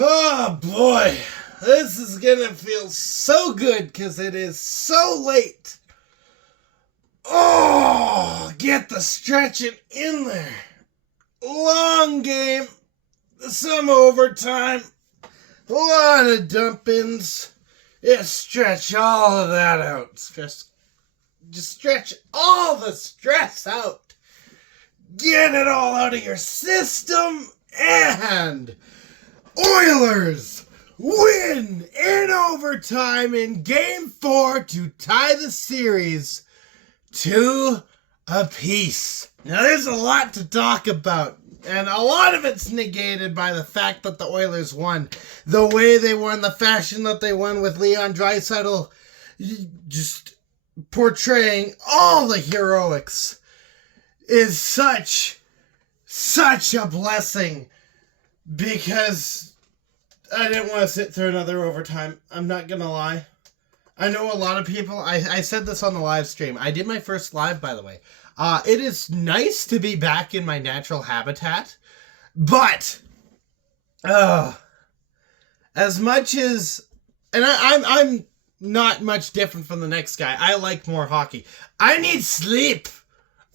Oh boy, this is gonna feel so good because it is so late. Oh, get the stretching in there. Long game, some overtime, a lot of dump-ins. Yeah, stretch all of that out. Just stretch all the stress out. Get it all out of your system, and Oilers win in overtime in Game 4 to tie the series 2-apiece. Now, there's a lot to talk about, and a lot of it's negated by the fact that the Oilers won. The way they won, the fashion that they won, with Leon Draisaitl just portraying all the heroics is such a blessing, because I didn't want to sit through another overtime. I'm not going to lie. I know a lot of people, I said this on the live stream. I did my first live, by the way. It is nice to be back in my natural habitat, but as much as, and I'm not much different from the next guy. I like more hockey. I need sleep.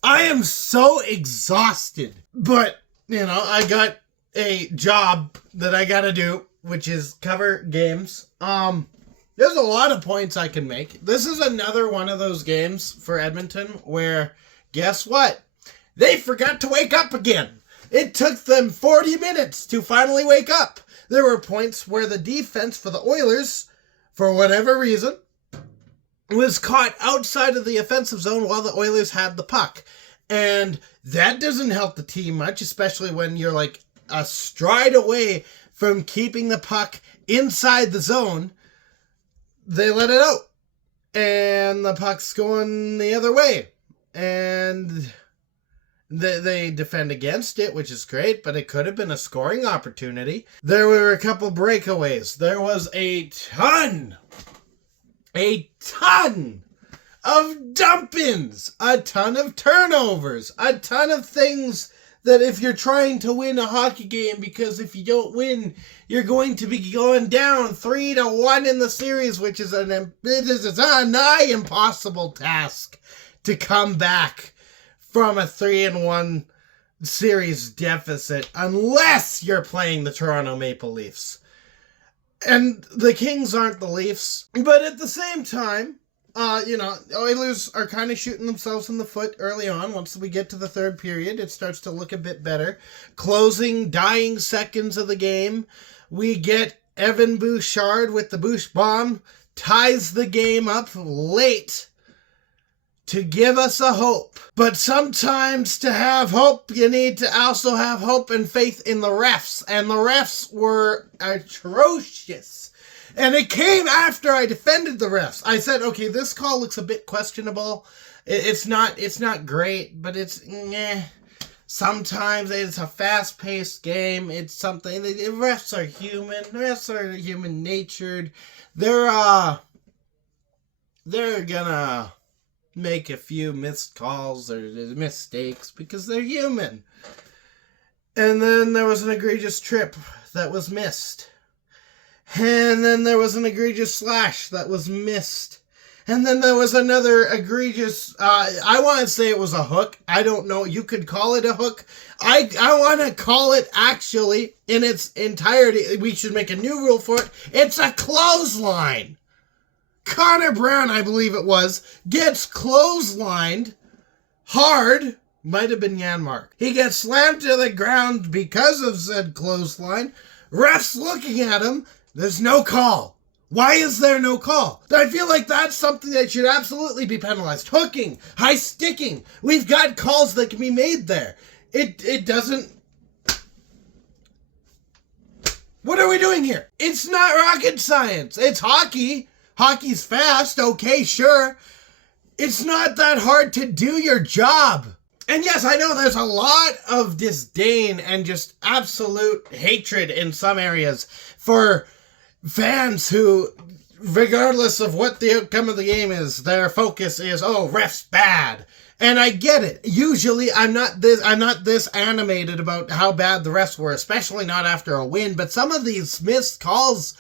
I am so exhausted. But, I got a job that I gotta do, which is cover games. There's a lot of points I can make. This is another one of those games for Edmonton where, guess what? They forgot to wake up again. It took them 40 minutes to finally wake up. There were points where the defense for the Oilers, for whatever reason, was caught outside of the offensive zone while the Oilers had the puck. And that doesn't help the team much, especially when you're like a stride away from keeping the puck inside the zone. They let it out, and the puck's going the other way, and they defend against it, which is great, but it could have been a scoring opportunity. There were a couple breakaways. There was a ton of dump-ins, a ton of turnovers, a ton of things that if you're trying to win a hockey game, because if you don't win, you're going to be going down 3-1 in the series, which is a nigh impossible task to come back from a 3-1 series deficit, unless you're playing the Toronto Maple Leafs. And the Kings aren't the Leafs, but at the same time, Oilers are kind of shooting themselves in the foot early on. Once we get to the third period, it starts to look a bit better. Dying seconds of the game, we get Evan Bouchard with the Bouch bomb, ties the game up late to give us a hope. But sometimes to have hope, you need to also have hope and faith in the refs. And the refs were atrocious. And it came after I defended the refs. I said, okay, this call looks a bit questionable. It's not great, but it's Sometimes it's a fast-paced game. It's something. The refs are human. The refs are human-natured. They're gonna make a few missed calls or mistakes because they're human. And then there was an egregious trip that was missed. And then there was an egregious slash that was missed. And then there was another egregious, I want to say it was a hook. I don't know. You could call it a hook. I want to call it, actually, in its entirety, we should make a new rule for it. It's a clothesline. Connor Brown, I believe it was, gets clotheslined hard. Might have been Janmark. He gets slammed to the ground because of said clothesline. Refs looking at him. There's no call. Why is there no call? I feel like that's something that should absolutely be penalized. Hooking, high sticking. We've got calls that can be made there. It doesn't... What are we doing here? It's not rocket science. It's hockey. Hockey's fast. Okay, sure. It's not that hard to do your job. And yes, I know there's a lot of disdain and just absolute hatred in some areas for fans who, regardless of what the outcome of the game is, their focus is, oh, refs bad. And I get it. Usually I'm not this animated about how bad the refs were, especially not after a win, but some of these missed calls,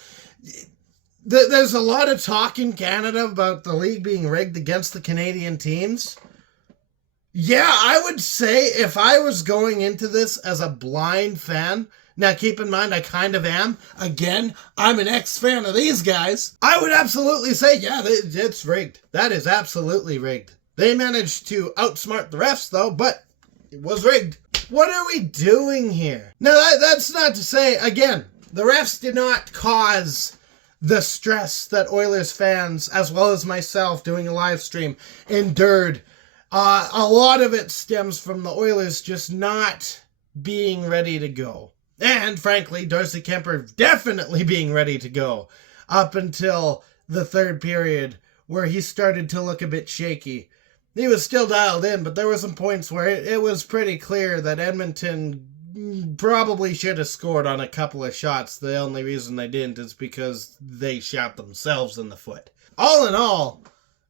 there's a lot of talk in Canada about the league being rigged against the Canadian teams. Yeah, I would say if I was going into this as a blind fan, now keep in mind I kind of am, again, I'm an ex-fan of these guys, I would absolutely say, yeah, it's rigged. That is absolutely rigged. They managed to outsmart the refs though, but it was rigged. What are we doing here? Now that's not to say, again, the refs did not cause the stress that Oilers fans, as well as myself doing a live stream, endured. A lot of it stems from the Oilers just not being ready to go. And, frankly, Darcy Kuemper definitely being ready to go up until the third period where he started to look a bit shaky. He was still dialed in, but there were some points where it was pretty clear that Edmonton probably should have scored on a couple of shots. The only reason they didn't is because they shot themselves in the foot. All in all,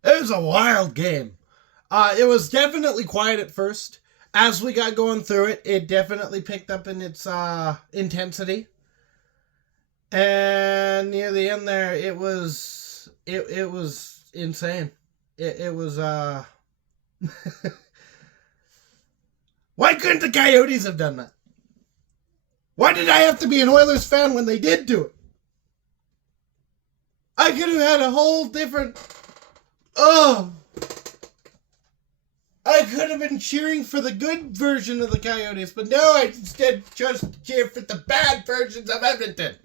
it was a wild game. It was definitely quiet at first. As we got going through it, it definitely picked up in its intensity. And near the end there, it was insane. It was Why couldn't the Coyotes have done that? Why did I have to be an Oilers fan when they did do it? I could have had a whole different... I could have been cheering for the good version of the Coyotes, but no, I instead just cheer for the bad versions of Edmonton.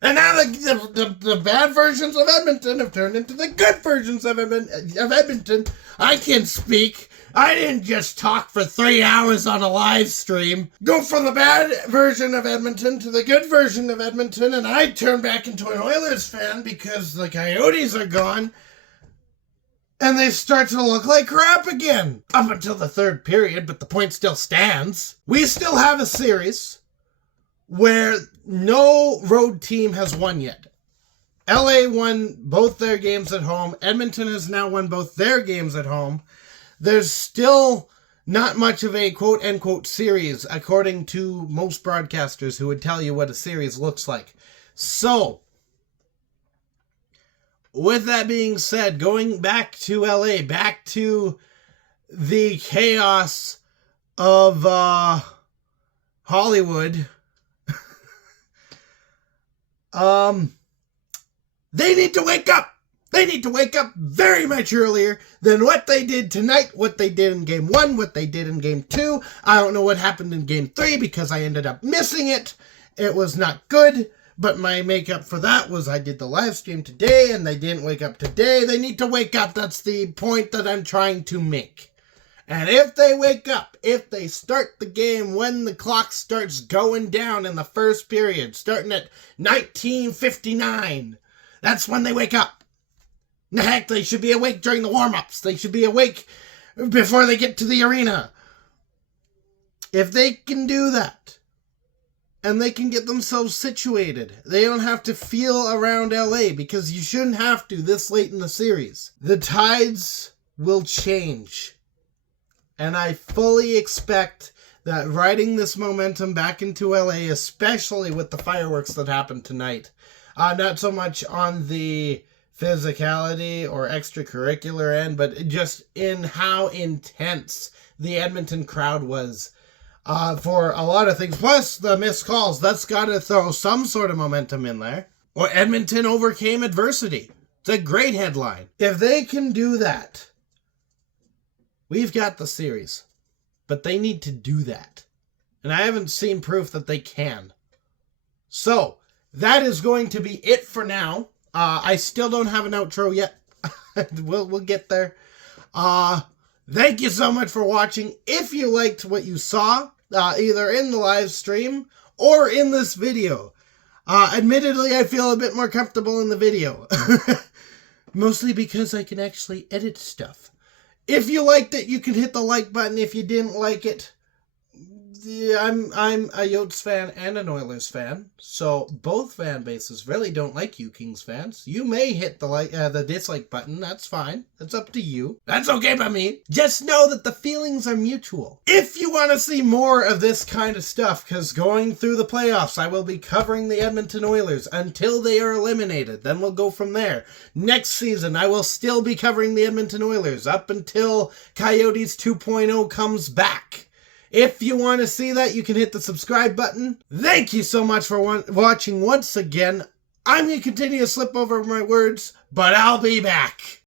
And now the bad versions of Edmonton have turned into the good versions of Edmonton. I can speak. I didn't just talk for 3 hours on a live stream. Go from the bad version of Edmonton to the good version of Edmonton, and I turn back into an Oilers fan because the Coyotes are gone. And they start to look like crap again. Up until the third period, but the point still stands. We still have a series where no road team has won yet. LA won both their games at home. Edmonton has now won both their games at home. There's still not much of a quote-unquote series, according to most broadcasters who would tell you what a series looks like. So, with that being said, going back to LA, back to the chaos of Hollywood, they need to wake up. They need to wake up very much earlier than what they did tonight, what they did in Game 1, what they did in Game 2. I don't know what happened in Game 3 because I ended up missing it. It was not good. But my makeup for that was I did the live stream today and they didn't wake up today. They need to wake up. That's the point that I'm trying to make. And if they wake up, if they start the game when the clock starts going down in the first period, starting at 19:59, that's when they wake up. Heck, they should be awake during the warm-ups. They should be awake before they get to the arena. If they can do that, and they can get themselves situated. They don't have to feel around LA because you shouldn't have to this late in the series. The tides will change. And I fully expect that riding this momentum back into LA, especially with the fireworks that happened tonight, not so much on the physicality or extracurricular end, but just in how intense the Edmonton crowd was. For a lot of things, plus the missed calls, that's got to throw some sort of momentum in there. Or Edmonton overcame adversity. It's a great headline. If they can do that, we've got the series. But they need to do that. And I haven't seen proof that they can. So, that is going to be it for now. I still don't have an outro yet. We'll get there. Thank you so much for watching. If you liked what you saw, either in the live stream or in this video, admittedly, I feel a bit more comfortable in the video. Mostly because I can actually edit stuff. If you liked it, you can hit the like button. If you didn't like it, Yeah, I'm a Yotes fan and an Oilers fan, so both fan bases really don't like you Kings fans. You may hit the dislike button, that's fine. That's up to you. That's okay by me. Just know that the feelings are mutual. If you want to see more of this kind of stuff, because going through the playoffs, I will be covering the Edmonton Oilers until they are eliminated. Then we'll go from there. Next season, I will still be covering the Edmonton Oilers up until Coyotes 2.0 comes back. If you want to see that, you can hit the subscribe button. Thank you so much for watching once again. I'm going to continue to slip over my words, but I'll be back.